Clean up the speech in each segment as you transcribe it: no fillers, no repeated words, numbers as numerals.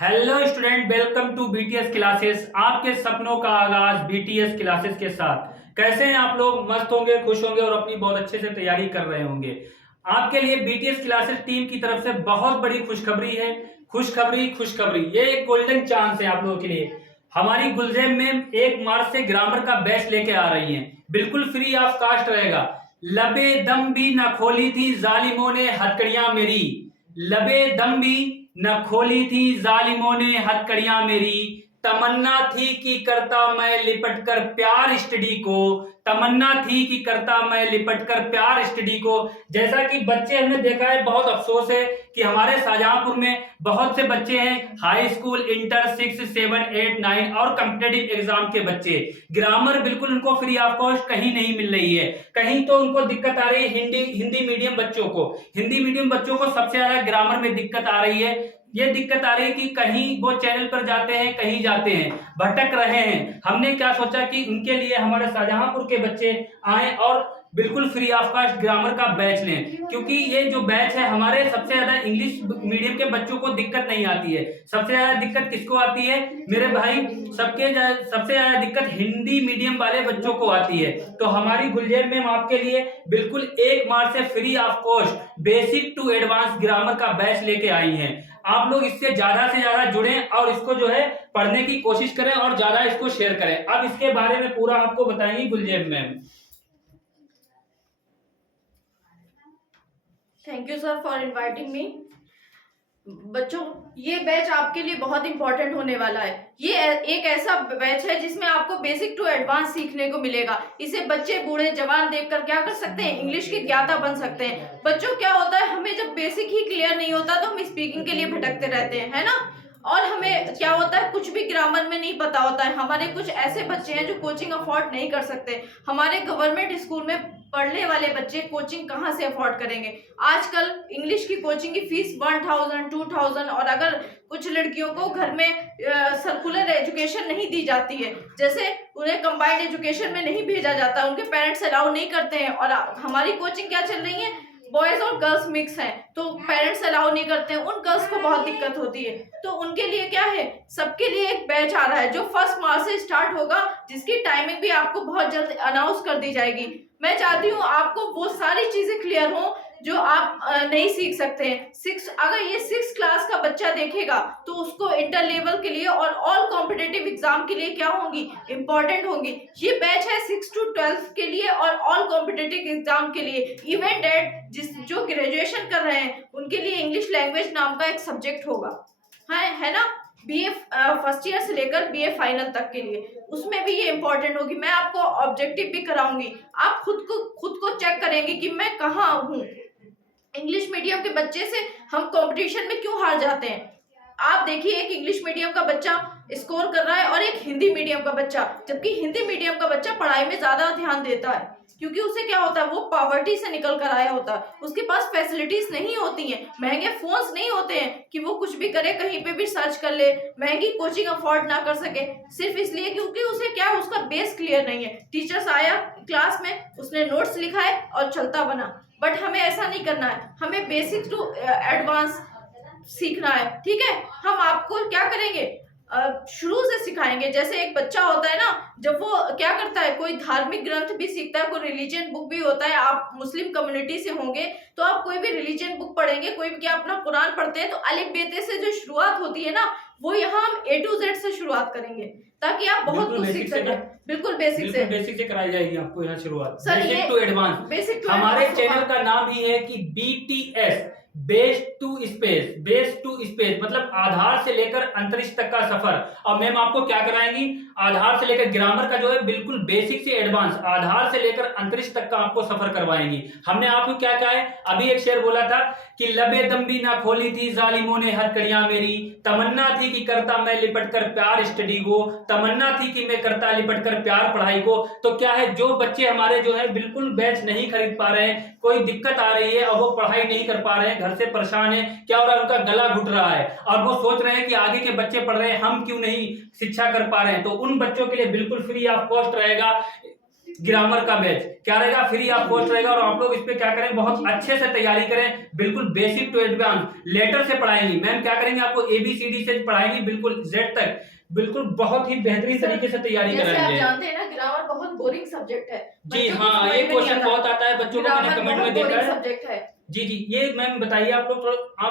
Hello student, welcome to BTS classes. आपके सपनों का आगाज बीटीएस क्लासेस के साथ। कैसे हैं आप लोग? मस्त होंगे, खुश होंगे और अपनी बहुत अच्छे से तैयारी कर रहे होंगे। आपके लिए बीटीएस क्लासेस टीम की तरफ से बहुत बड़ी खुशखबरी है। खुशखबरी खुशखबरी, ये एक गोल्डन चांस है आप लोगों के लिए। हमारी गुलजेम मैम 1 मार्च से ग्रामर का बैच लेके आ रही हैं, बिल्कुल फ्री ऑफ कास्ट रहेगा। लबे दम भी न खोली थी जालिमों ने हथकड़ियां मेरी। लबे दम भी न खोली थी जालिमों ने हथकड़ियां मेरी। तमन्ना थी कि करता मैं लिपट कर प्यार स्टडी को। तमन्ना थी कि करता मैं लिपट कर प्यार स्टडी को। जैसा कि बच्चे हमने देखा है, बहुत अफसोस है कि हमारे शाहजहांपुर में बहुत से बच्चे हैं, हाई स्कूल, इंटर 6, 7, 8, 9 और कॉम्पिटेटिव एग्जाम के बच्चे। ग्रामर बिल्कुल उनको फ्री ऑफ कॉस्ट कहीं नहीं मिल रही है। कहीं तो उनको दिक्कत आ रही है हिंदी मीडियम बच्चों को। हिंदी मीडियम बच्चों को सबसे ज्यादा ग्रामर में दिक्कत आ रही है। ये दिक्कत आ रही है कि कहीं वो चैनल पर जाते हैं, कहीं जाते हैं, भटक रहे हैं। हमने क्या सोचा कि उनके लिए हमारे शाहजहांपुर के बच्चे आए और बिल्कुल फ्री ऑफ कॉस्ट ग्रामर का बैच लें, क्योंकि ये जो बैच है हमारे सबसे ज्यादा इंग्लिश मीडियम के बच्चों को दिक्कत नहीं आती है। सबसे ज्यादा दिक्कत किसको आती है मेरे भाई? सबसे ज्यादा दिक्कत हिंदी मीडियम वाले बच्चों को आती है। तो हमारी गुलजेर मैम आपके लिए बिल्कुल 1 मार्च से free of cost basic to advance grammar का बैच लेके आई हैं। आप लोग इससे ज्यादा से ज्यादा जुड़ें और इसको जो है पढ़ने की कोशिश करें और ज्यादा इसको शेयर करें। अब इसके बारे में पूरा आपको बताएंगी Gulzeb ma'am. Thank you sir for inviting me. बच्चों, ये बैच आपके लिए बहुत इंपॉर्टेंट होने वाला है। ये एक ऐसा बैच है जिसमें आपको बेसिक टू एडवांस सीखने को मिलेगा। इसे बच्चे बूढ़े जवान देखकर क्या कर सकते हैं, इंग्लिश के ज्ञाता बन सकते हैं। बच्चों, क्या होता है, हमें जब बेसिक ही क्लियर नहीं होता तो हम स्पीकिंग के लिए भटकते रहते हैं, है ना। और हमें क्या होता है, कुछ भी ग्रामर में नहीं पता होता है। हमारे कुछ ऐसे बच्चे हैं जो कोचिंग अफोर्ड नहीं कर सकते। हमारे गवर्नमेंट स्कूल में पढ़ने वाले बच्चे कोचिंग कहाँ से अफोर्ड करेंगे? आजकल इंग्लिश की कोचिंग की फीस 1000, 2000, और अगर कुछ लड़कियों को घर में सर्कुलर एजुकेशन नहीं दी जाती है, जैसे उन्हें कंबाइंड एजुकेशन में नहीं भेजा जाता, उनके पेरेंट्स अलाउ नहीं करते हैं। और हमारी कोचिंग क्या चल रही है, बॉयज और गर्ल्स मिक्स हैं, तो पेरेंट्स अलाउ नहीं करते हैं, उन गर्ल्स को बहुत दिक्कत होती है। तो उनके लिए क्या है, सबके लिए एक बैच आ रहा है जो 1 मार्च से स्टार्ट होगा, जिसकी टाइमिंग भी आपको बहुत जल्द अनाउंस कर दी जाएगी। मैं चाहती हूँ आपको वो सारी चीजें क्लियर हो जो आप नहीं सीख सकते हैं। अगर ये 6 क्लास का बच्चा देखेगा तो उसको इंटर लेवल के लिए और ऑल कॉम्पिटेटिव एग्जाम के लिए क्या होंगी, इंपॉर्टेंट होंगी। ये बैच है 6 to 12 के लिए और ऑल कॉम्पिटेटिव एग्जाम के लिए। इवन डेट जो ग्रेजुएशन कर रहे हैं उनके लिए इंग्लिश लैंग्वेज नाम का एक सब्जेक्ट होगा, है ना। बीए फर्स्ट ईयर से लेकर बीए फाइनल तक के लिए, उसमें भी ये इंपॉर्टेंट होगी। मैं आपको ऑब्जेक्टिव भी कराऊंगी, आप खुद को चेक करेंगे कि मैं कहाँ हूँ। इंग्लिश मीडियम के बच्चे से हम कंपटीशन में क्यों हार जाते हैं? आप देखिए, एक इंग्लिश मीडियम का बच्चा स्कोर कर रहा है और एक हिंदी मीडियम का बच्चा, जबकि हिंदी मीडियम का बच्चा पढ़ाई में ज्यादा ध्यान देता है, क्योंकि उसे क्या होता है, वो पॉवर्टी से निकल कर आया होता है। उसके पास फैसिलिटीज नहीं होती हैं, महंगे फोन्स नहीं होते हैं कि वो कुछ भी करे, कहीं पे भी सर्च कर ले, महंगी कोचिंग अफोर्ड ना कर सके, सिर्फ इसलिए क्योंकि उसे क्या, उसका बेस क्लियर नहीं है। टीचर्स आया क्लास में, उसने नोट्स लिखा है और चलता बना। बट हमें ऐसा नहीं करना है, हमें बेसिक टू एडवांस सीखना है, ठीक है। हम आपको क्या करेंगे, शुरू से सिखाएंगे। जैसे एक बच्चा होता है ना, जब वो क्या करता है, कोई धार्मिक ग्रंथ भी सीखता है, कोई रिलीजियन बुक भी होता है। आप मुस्लिम कम्युनिटी से होंगे तो आप कोई भी रिलीजियन बुक पढ़ेंगे, कोई भी क्या अपना कुरान पढ़ते हैं, तो अलिफ बेते से जो शुरुआत होती है ना, वो यहाँ हम A to Z से शुरुआत करेंगे, ताकि आप बहुत कुछ सीख सकें। बिल्कुल बेसिक से कराई जाएगी आपको यहाँ शुरुआत, सर। Basic to advance. हमारे चैनल का नाम ही है कि BTS, बेस टू स्पेस, मतलब आधार से लेकर अंतरिक्ष तक का सफर। और मैम आपको क्या कराएंगी, आधार से लेकर ग्रामर का जो है बिल्कुल बेसिक से एडवांस, आधार से लेकर अंतरिक्ष तक का आपको सफर करवाएंगी। हमने आपको क्या कहा है, अभी एक शेर बोला था कि लबे दम भी ना खोली थी जालिमों ने हथकड़ियां मेरी। तमन्ना थी कि करता मैं लिपट कर प्यार स्टडी को। तमन्ना थी कि मैं करता लिपट कर प्यार पढ़ाई को। तो क्या है, जो बच्चे हमारे जो है बिल्कुल बैच नहीं खरीद पा रहे हैं, कोई दिक्कत आ रही है और वो पढ़ाई नहीं कर पा रहे हैं, घर से परेशान है, क्या हो रहा है, उनका गला घुट रहा है और वो सोच रहे हैं कि आगे के बच्चे पढ़ रहे हैं, हम क्यों नहीं शिक्षा कर पा रहे हैं, तो उन बच्चों के लिए बिल्कुल फ्री ऑफ कॉस्ट रहेगा ग्रामर का बैच क्या रहेगा, फ्री ऑफ कॉस्ट रहेगा। और आप लोग इस पे क्या करें, बहुत अच्छे से तैयारी करें, बिल्कुल बेसिक टू एडवांस लेटर से पढ़ाएंगी मैम। क्या करेंगे, आपको ABCD से पढ़ाएंगी बिल्कुल Z तक, बिल्कुल बहुत ही बेहतरीन तरीके से तैयारी जैसे आप कराएंगे। जानते हैं ना, ग्रामर बहुत बोरिंग सब्जेक्ट है। जी हाँ, ये क्वेश्चन बहुत आता है बच्चों को, मैंने कमेंट में देखा है। सब्जेक्ट है। जी जी, ये मैम बताइए, आप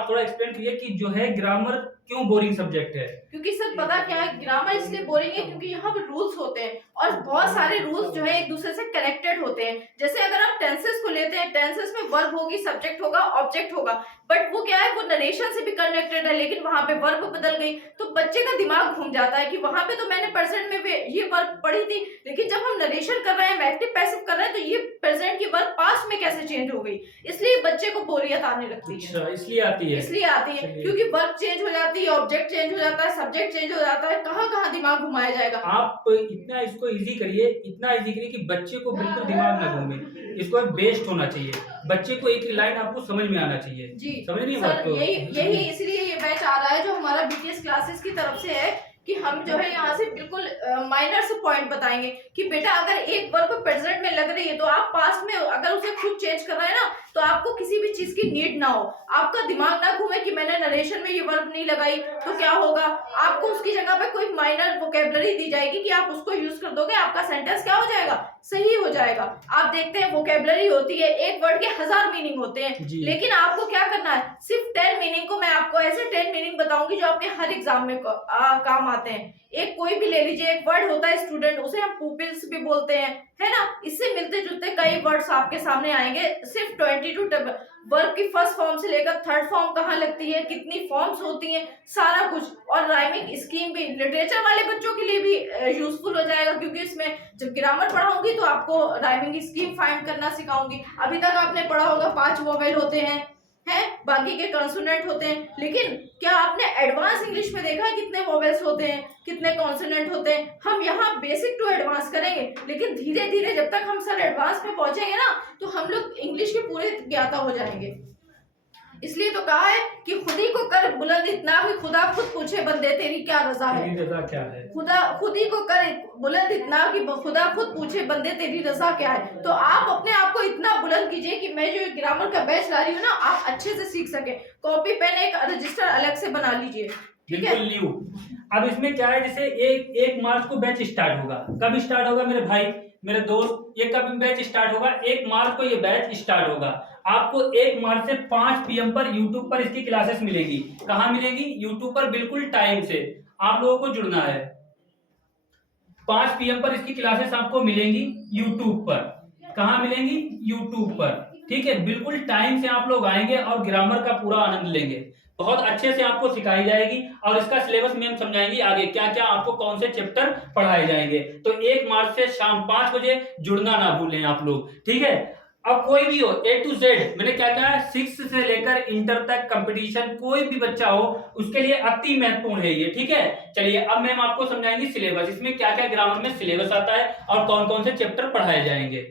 थोड़ा एक्सप्लेन करिए कि जो है ग्रामर क्यों बोरिंग सब्जेक्ट है। क्योंकि सर पता क्या है, ग्रामर इसलिए बोरिंग है क्योंकि यहाँ पे रूल्स होते हैं और बहुत सारे रूल्स जो है एक दूसरे से कनेक्टेड होते हैं। जैसे अगर आप टेंसेस को लेते हैं, टेंसेस में वर्ब होगी, सब्जेक्ट होगा, ऑब्जेक्ट होगा, बट वो क्या है, वो नरेशन से भी कनेक्टेड है, लेकिन वहां पे वर्ब बदल गई तो बच्चे का दिमाग घूम जाता है कि वहां पे तो मैंने प्रेजेंट में ये वर्ब पढ़ी थी, लेकिन जब हम नरेशन कर रहे हैं, एक्टिव पैसिव कर रहे हैं, तो ये प्रेजेंट की वर्ब पास्ट में कैसे चेंज हो गई, इसलिए बच्चे को बोरियत आने लगती है। अच्छा, इसलिए आती है। इसलिए आती है क्योंकि वर्ब चेंज हो जाती है, ऑब्जेक्ट चेंज हो जाता है, सब्जेक्ट चेंज हो जाता है, कहाँ कहाँ दिमाग घुमाया जाएगा। आप इतना इसको इजी करिए, इतना इजी करिए कि बच्चे को बिल्कुल दिमाग ना घूमे, इसको बेस्ड होना चाहिए, बच्चे को एक लाइन आपको समझ में आना चाहिए। जी समझ नहीं सर, बात को। यही इसलिए ये बैच आ रहा है जो हमारा BTS क्लासेस की तरफ से है कि हम जो है यहाँ से बिल्कुल माइनर से पॉइंट बताएंगे कि बेटा अगर एक वर्ब प्रेजेंट में लग रही है तो आप पास्ट में अगर उसे खुद चेंज कर रहे हैं ना, तो आपको किसी भी चीज की नीड ना हो, आपका दिमाग ना घूमे कि मैंने नरेशन में ये वर्ब नहीं लगाई तो क्या होगा। आपको उसकी जगह पे कोई माइनर वोकेबलरी दी जाएगी कि आप उसको यूज कर दोगे, आपका सेंटेंस क्या हो जाएगा, सही हो जाएगा। आप देखते हैं वोकेबलरी होती है, एक वर्ड के 1000 मीनिंग होते हैं, लेकिन आपको क्या करना है, सिर्फ 10 मीनिंग को मैं आपको ऐसे 10 मीनिंग बताऊंगी जो आपके हर एग्जाम में काम आते हैं। एक कोई भी ले लीजिए, एक वर्ड होता है स्टूडेंट, उसे हम पुपिल्स भी बोलते हैं, है ना। इससे मिलते जुलते कई वर्ड्स आपके सामने आएंगे। सिर्फ 22 वर्ब की फर्स्ट फॉर्म से लेकर थर्ड फॉर्म कहाँ लगती है, कितनी फॉर्म्स होती हैं, सारा कुछ, और राइमिंग स्कीम भी लिटरेचर वाले बच्चों के लिए भी यूजफुल हो जाएगा, क्योंकि इसमें जब ग्रामर पढ़ाऊंगी तो आपको राइमिंग स्कीम फाइंड करना सिखाऊंगी। अभी तक आपने पढ़ा होगा 5 वोवेल होते हैं, बाकी के कॉन्सोनेंट होते हैं, लेकिन क्या आपने एडवांस इंग्लिश में देखा है कितने वोवेल्स होते हैं, कितने कॉन्सोनेंट होते हैं। हम यहाँ बेसिक टू एडवांस करेंगे, लेकिन धीरे धीरे जब तक हम सर एडवांस में पहुंचेंगे ना, तो हम लोग इंग्लिश के पूरे ज्ञाता हो जाएंगे। इसलिए तो कहा है कि खुद ही को कर बुलंद इतना कि खुदा खुद पूछे बंदे तेरी क्या रजा है। तेरी रजा क्या है। खुद ही को कर बुलंद इतना कि खुदा खुद पूछे बंदे तेरी रजा क्या है। तो आप अपने आप को इतना बुलंद कीजिए कि मैं जो ग्रामर का बैच ला रही हूँ ना, आप अच्छे से सीख सके। कॉपी पेन एक रजिस्टर अलग से बना लीजिए, ठीक है। बिल्कुल न्यू। अब इसमें क्या है, जैसे 1 मार्च को बैच स्टार्ट होगा। कब स्टार्ट होगा मेरे भाई, मेरे दोस्त, ये कब बैच स्टार्ट होगा, 1 मार्च को ये बैच स्टार्ट होगा। आपको 1 मार्च से 5 PM पर यूट्यूब पर इसकी क्लासेस मिलेगी। कहाँ मिलेगी, यूट्यूब पर, बिल्कुल टाइम से आप लोगों को जुड़ना है। 5 PM पर इसकी क्लासेस आपको मिलेंगी यूट्यूब पर। कहाँ मिलेंगी, यूट्यूब पर, ठीक है। बिल्कुल टाइम से आप लोग आएंगे और ग्रामर का पूरा आनंद लेंगे। बहुत अच्छे से आपको सिखाई जाएगी और इसका सिलेबस में हम समझाएंगे आगे क्या क्या आपको कौन से चैप्टर पढ़ाए जाएंगे। तो 1 मार्च से शाम 5 बजे जुड़ना ना भूलें आप लोग, ठीक है। अब कोई भी हो, A to Z, मैंने क्या कहा, 6 से लेकर इंटर तक कंपटीशन, कोई भी बच्चा हो उसके लिए अति महत्वपूर्ण है ये, ठीक है। चलिए अब मैम आपको समझाएंगे सिलेबस, इसमें क्या क्या ग्रामर में सिलेबस आता है और कौन कौन से चैप्टर पढ़ाए जाएंगे।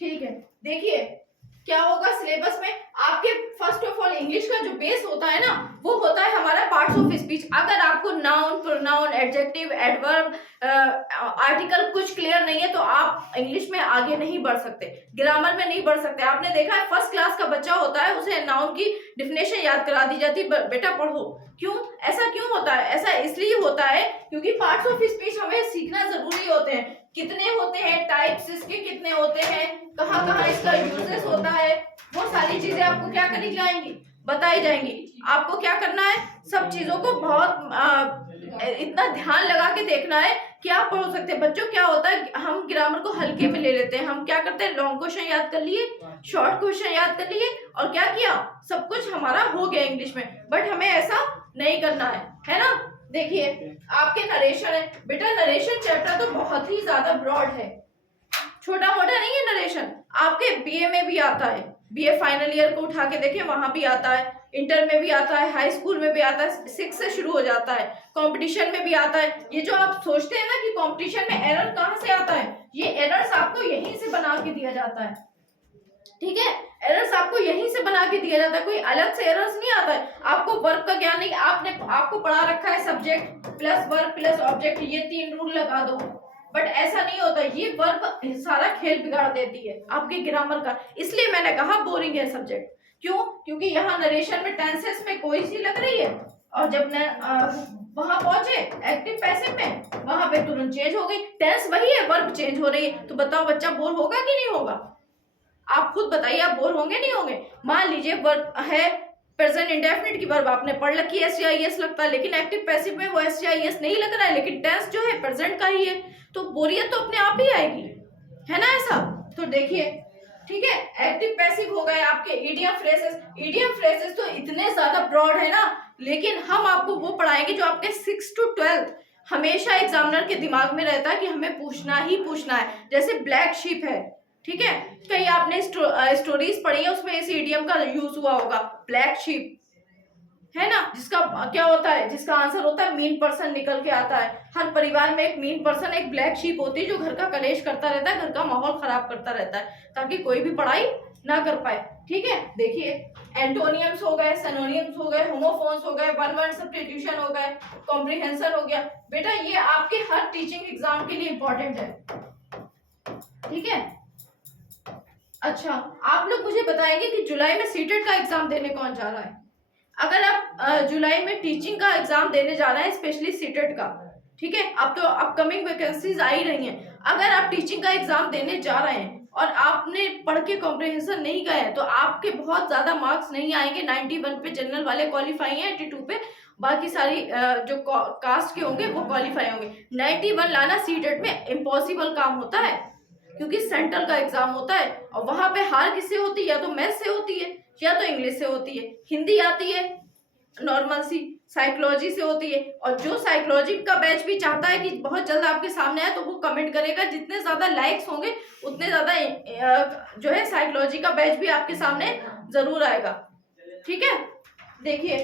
ठीक है, देखिए क्या होगा सिलेबस में आपके। फर्स्ट ऑफ ऑल इंग्लिश का जो बेस होता है ना, वो होता है हमारा पार्ट्स ऑफ स्पीच। अगर आपको noun, pronoun, adjective, adverb, article कुछ क्लियर नहीं है तो आप इंग्लिश में आगे नहीं बढ़ सकते, ग्रामर में नहीं बढ़ सकते। आपने देखा है फर्स्ट क्लास का बच्चा होता है, उसे नाउन की डिफिनेशन याद करा दी जाती, बेटा पढ़ो। क्यों, ऐसा क्यों होता है? ऐसा इसलिए होता है क्योंकि पार्ट्स ऑफ स्पीच हमें सीखना जरूरी होते हैं। कितने होते हैं टाइप्स, इसके कितने होते हैं, कहाँ कहाँ इसका यूजेस होता है, वो सारी चीजें आपको क्या करी जाएंगी, बताई जाएंगी। आपको क्या करना है, सब चीजों को बहुत इतना ध्यान लगा के देखना है कि आप पढ़ सकते हैं। बच्चों क्या होता है, हम ग्रामर को हल्के में ले लेते हैं। हम क्या करते हैं, लॉन्ग क्वेश्चन याद कर लिए, शॉर्ट क्वेश्चन याद कर लिए और क्या किया, सब कुछ हमारा हो गया इंग्लिश में। बट हमें ऐसा नहीं करना है ना। देखिए आपके नरेशन है, बेटा नरेशन चैप्टर तो बहुत ही ज्यादा ब्रॉड है, छोटा मोटा नहीं है नरेशन। आपके BA में भी आता है, BA फाइनल ईयर को उठा के देखिए, वहां भी आता है, इंटर में भी आता है, हाई स्कूल में भी आता है, 6 से शुरू हो जाता है, कंपटीशन में भी आता है। ये जो आप सोचते हैं ना कि कंपटीशन में एरर कहाँ से आता है, ये एरर्स आपको यहीं से बना के दिया जाता है, ठीक है। एरर्स आपको यहीं से बना के दिया जाता है, कोई अलग से एरर्स नहीं आता है। आपको वर्ब का ज्ञान नहीं, आपको पढ़ा रखा है subject plus verb plus object, ये 3 रूल लगा दो, बट ऐसा नहीं होता, ये वर्ब सारा खेल बिगाड़ देती है आपके ग्रामर का। इसलिए मैंने कहा बोरिंग है सब्जेक्ट। क्यों? क्योंकि यहाँ नरेशन में टेंसेस में कोई सी लग रही है, और जब वहां पहुंचे एक्टिव पैसिव में, वहां पे तुरंत चेंज हो गई, टेंस वही है, वर्ब चेंज हो रही है। तो बताओ बच्चा बोर होगा कि नहीं होगा? आप खुद बताइए, आप बोर होंगे नहीं होंगे? मान लीजिए वर्ब है प्रेजेंट इंडेफिनिट की वर्ब आपने पढ़ रखी है, एसटीआईएस लगता है, लेकिन एक्टिव पैसिव में वो एसटीआईएस नहीं लग रहा है, लेकिन टेंस जो है प्रेजेंट का ही है, तो बोरियत तो अपने आप ही आएगी, है ना ऐसा? तो देखिए, ठीक है, एक्टिव पैसिव हो गए आपके इडियम फ्रेजेस। इडियम फ्रेजेस तो इतने ज्यादा ब्रॉड है ना, लेकिन हम आपको वो पढ़ाएंगे जो आपके 6 to 12 हमेशा एग्जामिनर के दिमाग में रहता है कि हमें पूछना ही पूछना है। जैसे ब्लैक शीप है, ठीक है, कहीं आपने स्टोरीज पढ़ी है, उसमें इस इडियम का यूज हुआ होगा, ब्लैक शीप, है ना, जिसका क्या होता है, जिसका आंसर होता है मीन पर्सन निकल के आता है। हर परिवार में एक मीन पर्सन, एक ब्लैक शीप होती है जो घर का कलेश करता रहता है, घर का माहौल खराब करता रहता है, ताकि कोई भी पढ़ाई ना कर पाए। ठीक है, देखिए एंटोनियम्स हो गए, सिनोनियम्स हो गए, होमोफोन्स हो गए, वन वर्ड सब्स्टिट्यूशन हो गए, कॉम्प्रिहेंशन हो गया। बेटा ये आपके हर टीचिंग एग्जाम के लिए इंपॉर्टेंट है, ठीक है। अच्छा, आप लोग मुझे बताएंगे कि जुलाई में सीटेट का एग्जाम देने कौन जा रहा है? अगर आप जुलाई में टीचिंग का एग्जाम देने जा रहे हैं, स्पेशली सीटेट का, ठीक है, अब तो अपकमिंग वैकेंसीज आ ही रही हैं, अगर आप टीचिंग का एग्जाम देने जा रहे हैं और आपने पढ़ के कॉम्प्रिहेंशन नहीं गए तो आपके बहुत ज्यादा मार्क्स नहीं आएंगे। 91 पे जनरल वाले क्वालिफाई हैं, 82 पे बाकी सारी जो कास्ट के होंगे वो क्वालिफाई होंगे। 91 लाना सीटेट में इम्पॉसिबल काम होता है, क्योंकि सेंट्रल का एग्जाम होता है, और वहां पे हार किससे होती है? या तो मैथ्स से होती है, या तो इंग्लिश से होती है, हिंदी आती है नॉर्मल सी, साइकोलॉजी से होती है। और जो साइकोलॉजी का बैच भी चाहता है कि बहुत जल्द आपके सामने आए, तो वो कमेंट करेगा, जितने ज्यादा लाइक्स होंगे उतने ज्यादा जो है साइकोलॉजी का बैच भी आपके सामने जरूर आएगा, ठीक है। देखिए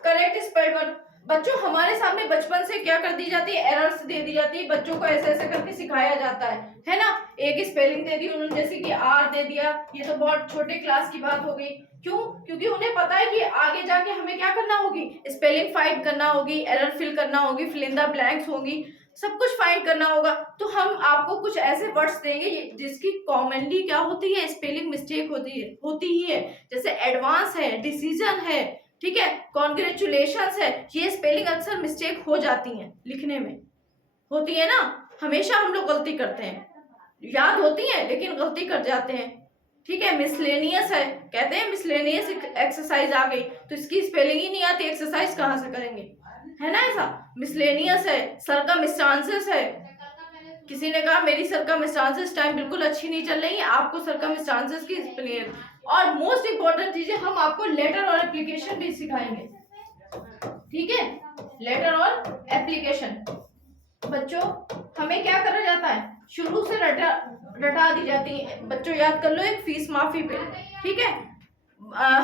करेक्ट स्पेल वर्ड, बच्चों हमारे सामने बचपन से क्या कर दी जाती है? एरर्स दे दी जाती है, बच्चों को ऐसे ऐसे करके सिखाया जाता है ना। एक स्पेलिंग दे दी उन्होंने, जैसे कि आर दे दिया, ये तो बहुत छोटे क्लास की बात हो गई। क्यों? क्योंकि उन्हें पता है कि आगे जाके हमें क्या करना होगी, स्पेलिंग फाइंड करना होगी, एरर फिल करना होगी, फिल इन द ब्लैंक्स होंगी, सब कुछ फाइंड करना होगा। तो हम आपको कुछ ऐसे वर्ड्स देंगे जिसकी कॉमनली क्या होती है, स्पेलिंग मिस्टेक होती ही है। जैसे एडवांस है, डिसीजन है, ठीक है, कॉन्ग्रेचुलेशंस है, ये स्पेलिंग अक्सर मिस्टेक हो जाती हैं, लिखने में होती है ना। हमेशा हम लोग गलती करते हैं, याद होती है लेकिन गलती कर जाते हैं, ठीक है। मिसलेनियस है, कहते हैं मिसलेनियस एक्सरसाइज आ गई, तो इसकी स्पेलिंग ही नहीं आती, एक्सरसाइज कहाँ से करेंगे, है ना ऐसा। मिसलेनियस है, सरकमस्टांसेस है, किसी ने कहा मेरी सरकमस्टांसेस टाइम बिल्कुल अच्छी नहीं चल रही है, आपको सरकमस्टांसेस की स्पेलिंग। और मोस्ट इंपॉर्टेंट चीजें हम आपको लेटर और एप्लीकेशन भी सिखाएंगे, ठीक है, लेटर और एप्लीकेशन। बच्चों हमें क्या करा जाता है, शुरू से रटा दी जाती है। बच्चों याद कर लो, एक फीस माफी पे, ठीक है,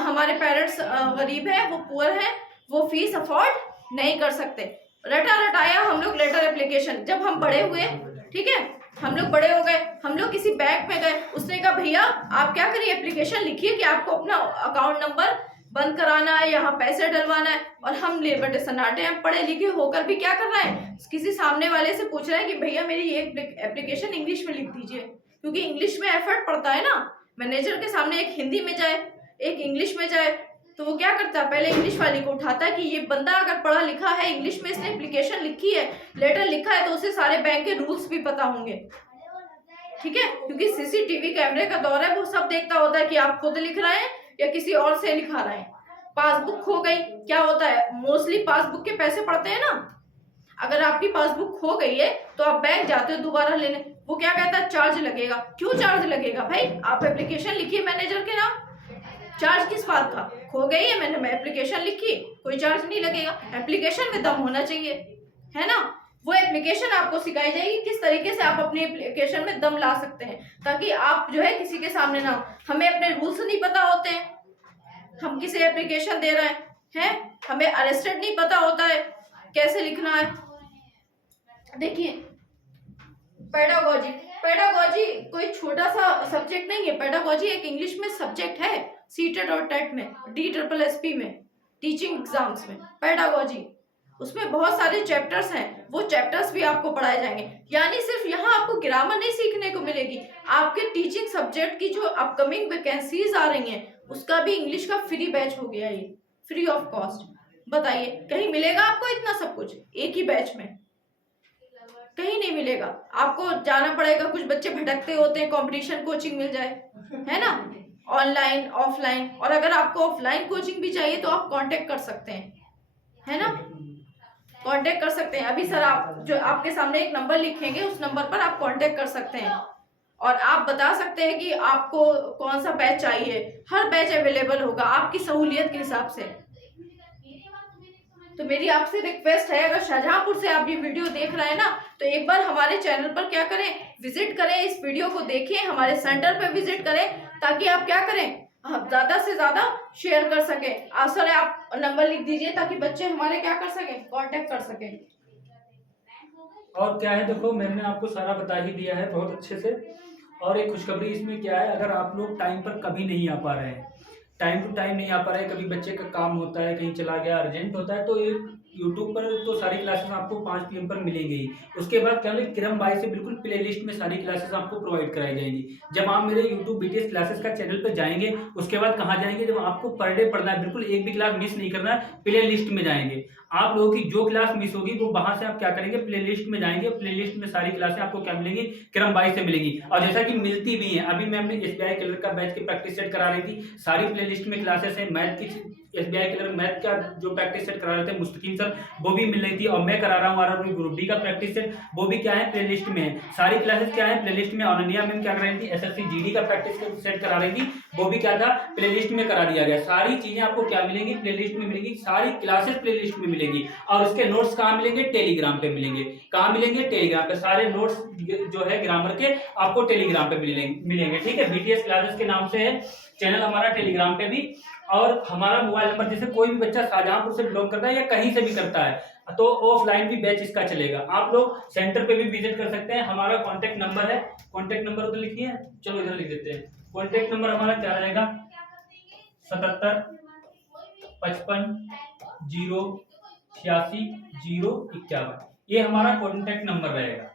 हमारे पेरेंट्स गरीब है, वो पुअर है, वो फीस अफोर्ड नहीं कर सकते, रटाया हम लोग लेटर एप्लीकेशन। जब हम बड़े हुए, ठीक है, हम लोग बड़े हो गए, हम लोग किसी बैंक में गए, उसने कहा भैया आप क्या करिए, एप्लीकेशन लिखिए कि आपको अपना अकाउंट नंबर बंद कराना है, यहाँ पैसे डलवाना है। और हम ले बटे सन्नाटे, हम पढ़े लिखे होकर भी क्या कर रहे हैं, किसी सामने वाले से पूछ रहे हैं कि भैया मेरी ये एप्लीकेशन इंग्लिश में लिख दीजिए, क्योंकि इंग्लिश में एफर्ट पड़ता है ना। मैनेजर के सामने एक हिंदी में जाए, एक इंग्लिश में जाए, तो वो क्या करता है, पहले इंग्लिश वाली को उठाता है कि ये बंदा अगर पढ़ा लिखा है, इंग्लिश में इसने एप्लीकेशन लिखी है, लेटर लिखा है, तो उसे सारे बैंक के रूल्स भी पता होंगे, ठीक है, क्योंकि सीसीटीवी कैमरे का दौर है, वो सब देखता होता है कि आप खुद लिख रहे हैं या किसी और से लिखा रहे हैं। पासबुक खो गई, क्या होता है, मोस्टली पासबुक के पैसे पड़ते हैं ना। अगर आपकी पासबुक खो गई है तो आप बैंक जाते हो दोबारा लेने, वो क्या कहता है, चार्ज लगेगा। क्यों चार्ज लगेगा भाई, आप एप्लीकेशन लिखिए मैनेजर के नाम, चार्ज किस बात का, खो गई है, मैंने एप्लीकेशन लिखी, कोई चार्ज नहीं लगेगा। एप्लीकेशन में दम होना चाहिए, है ना। वो एप्लीकेशन आपको सिखाई जाएगी किस तरीके से आप अपनी एप्लीकेशन में दम ला सकते हैं, ताकि आप जो है किसी के सामने ना हो। हमें अपने रूल्स नहीं पता होते हैं, हम किसी एप्लीकेशन दे रहे हैं, हमें अरेस्टेड नहीं पता होता है कैसे लिखना है। देखिए पेडागोजी कोई छोटा सा सब्जेक्ट नहीं है, पेडागोजी एक इंग्लिश में सब्जेक्ट है, सीटेट और टेट में, DSSP में, टीचिंग एग्जाम्स में पेडागोजी, उसमें बहुत सारे चैप्टर्स हैं, वो चैप्टर्स भी आपको पढ़ाए जाएंगे। यानी सिर्फ यहाँ आपको ग्रामर नहीं सीखने को मिलेगी, आपके टीचिंग सब्जेक्ट की जो अपकमिंग वैकेंसीज आ रही हैं उसका भी इंग्लिश का फ्री बैच हो गया, ये फ्री ऑफ कॉस्ट। बताइए कहीं मिलेगा आपको इतना सब कुछ एक ही बैच में? कहीं नहीं मिलेगा, आपको जाना पड़ेगा। कुछ बच्चे भटकते होते हैं, कंपटीशन कोचिंग मिल जाए, है ना, ऑनलाइन ऑफलाइन। और अगर आपको ऑफलाइन कोचिंग भी चाहिए तो आप कांटेक्ट कर सकते हैं, है ना, कांटेक्ट कर सकते हैं। अभी सर आप जो आपके सामने एक नंबर लिखेंगे उस नंबर पर आप कांटेक्ट कर सकते हैं और आप बता सकते हैं कि आपको कौन सा बैच चाहिए। हर बैच अवेलेबल होगा आपकी सहूलियत के हिसाब से। तो मेरी आपसे रिक्वेस्ट है, अगर शाहजहांपुर से आप ये वीडियो देख रहे हैं ना, तो एक बार हमारे चैनल पर क्या करें, विजिट करें, इस वीडियो को देखें, हमारे सेंटर पर विजिट करें, ताकि आप क्या करें, हम ज्यादा से ज्यादा शेयर कर सके। सर आप नंबर लिख दीजिए ताकि बच्चे हमारे क्या कर सके, कांटेक्ट कर सके। और क्या है, देखो मैंने आपको सारा बता ही दिया है बहुत अच्छे से। और एक खुशखबरी इसमें क्या है, अगर आप लोग टाइम पर कभी नहीं आ पा रहे हैं, टाइम टू टाइम नहीं आ पा रहे हैं, कभी बच्चे का काम होता है, कहीं चला गया, अर्जेंट होता है, तो ये यूट्यूब पर तो सारी क्लासेस आपको 5 PM पर मिलेंगी ही। उसके बाद क्या है, किरण भाई से बिल्कुल प्ले लिस्ट में सारी क्लासेस आपको प्रोवाइड कराई जाएंगी। जब आप मेरे यूट्यूब BTS क्लासेस का चैनल पर जाएंगे, उसके बाद कहाँ जाएंगे, जब आपको पर डे पढ़ना है, बिल्कुल एक भी क्लास मिस नहीं करना है, प्ले लिस्ट में जाएंगे। आप लोगों की जो क्लास मिस होगी वो वहां से आप क्या करेंगे, प्ले लिस्ट में जाएंगे। प्ले लिस्ट में सारी क्लासें आपको क्या मिलेंगी, किरण भाई से मिलेंगी। और जैसा कि मिलती भी है, अभी मैं अपने SBI क्लियर का बैच की प्रैक्टिस सेट करा रही थी, सारी प्ले लिस्ट में क्लासेस है। मैथ की SBI क्लियर मैथ का जो प्रैक्टिस सेट करा रहे थे मुस्तकीम सर, वो भी मिल रही थी। और मैं करा रहा हूँ RRB ग्रुप डी का प्रैक्टिस सेट, वो भी क्या है, प्ले लिस्ट में है। सारी क्लासेस क्या है, प्ले लिस्ट में। अनन्या मैम क्या कर रही थी, SSC GD का प्रैक्टिस सेट करा रही थी, वो भी क्या था, प्ले लिस्ट में करा दिया गया। सारी चीजें आपको क्या मिलेंगी, प्ले लिस्ट में मिलेंगी, सारी क्लासेस प्ले लिस्ट में मिलेंगी। और उसके नोट्स कहाँ मिलेंगे, टेलीग्राम पे मिलेंगे। कहाँ मिलेंगे, टेलीग्राम पे। सारे नोट्स जो है ग्रामर के आपको टेलीग्राम पे मिलेंगे। ठीक है, BTS क्लासेस के नाम से है चैनल हमारा, टेलीग्राम पे भी। और हमारा मोबाइल नंबर, जैसे कोई भी बच्चा शाहजहांपुर से बिलोंग करता है या कहीं से भी करता है तो ऑफलाइन भी बैच इसका चलेगा। आप लोग सेंटर पे भी विजिट कर सकते हैं। हमारा कॉन्टेक्ट नंबर है, कॉन्टेक्ट नंबर उधर लिखिए, चलो इधर लिख देते हैं। कॉन्टेक्ट नंबर हमारा क्या रहेगा, 77 55 086 051। ये हमारा कॉन्टेक्ट नंबर रहेगा।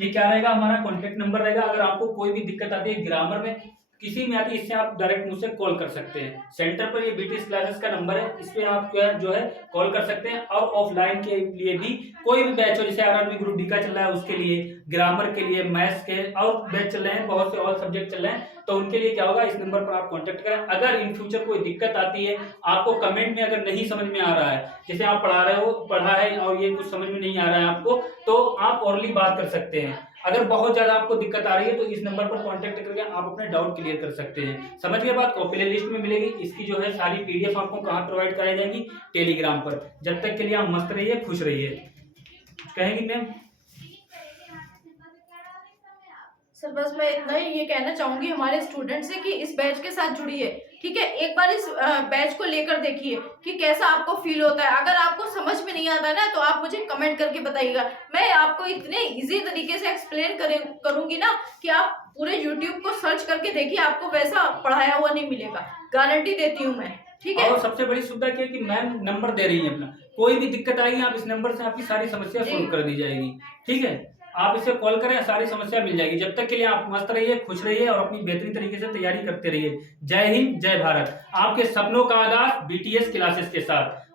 ये क्या रहेगा, हमारा कॉन्टेक्ट नंबर रहेगा। अगर आपको कोई भी दिक्कत आती है ग्रामर में, किसी में आती है, इससे आप डायरेक्ट मुझसे कॉल कर सकते हैं। सेंटर पर ये BTS क्लासेस का नंबर है, इस पे आप जो है कॉल कर सकते हैं। और ऑफलाइन के लिए भी कोई भी बैच हो, जैसे RRB ग्रुप डी का चल रहा है उसके लिए, ग्रामर के लिए, मैथ्स के और बैच चल रहे हैं, बहुत से और सब्जेक्ट चल रहे हैं, तो उनके लिए क्या होगा, इस नंबर पर आप कांटेक्ट करें। अगर इन फ्यूचर कोई दिक्कत आती है, आपको कमेंट में अगर नहीं समझ में आ रहा है, जैसे आप पढ़ा है और ये कुछ समझ में नहीं आ रहा है आपको, तो आप ओरली बात कर सकते हैं। अगर बहुत ज्यादा आपको दिक्कत आ रही है तो इस नंबर पर कांटेक्ट करके आप अपने डाउट क्लियर कर सकते हैं। समझ गए बात को, प्ले लिस्ट में मिलेगी। इसकी जो है सारी PDF आपको कहाँ प्रोवाइड कराई जाएंगी, टेलीग्राम पर। जब तक के लिए आप मस्त रहिए, खुश रहिए। कहेंगी मैम? सर बस मैं इतना ही ये कहना चाहूंगी हमारे स्टूडेंट से कि इस बैच के साथ जुड़िए। ठीक है, एक बार इस बैच को लेकर देखिए कि कैसा आपको फील होता है। अगर आपको समझ में नहीं आता ना तो आप मुझे कमेंट करके बताइएगा, मैं आपको इतने इजी तरीके से एक्सप्लेन करूंगी ना कि आप पूरे YouTube को सर्च करके देखिए, आपको वैसा पढ़ाया हुआ नहीं मिलेगा, गारंटी देती हूँ मैं। ठीक है, और सबसे बड़ी सुविधा क्या है कि मैम नंबर दे रही है अपना, कोई भी दिक्कत आएगी आप इस नंबर से आपकी सारी समस्या सोल्व कर दी जाएगी। ठीक है, आप इसे कॉल करें, सारी समस्या मिल जाएगी। जब तक के लिए आप मस्त रहिए, खुश रहिए और अपनी बेहतरीन तरीके से तैयारी करते रहिए। जय हिंद, जय भारत। आपके सपनों का आगाज BTS क्लासेस के साथ।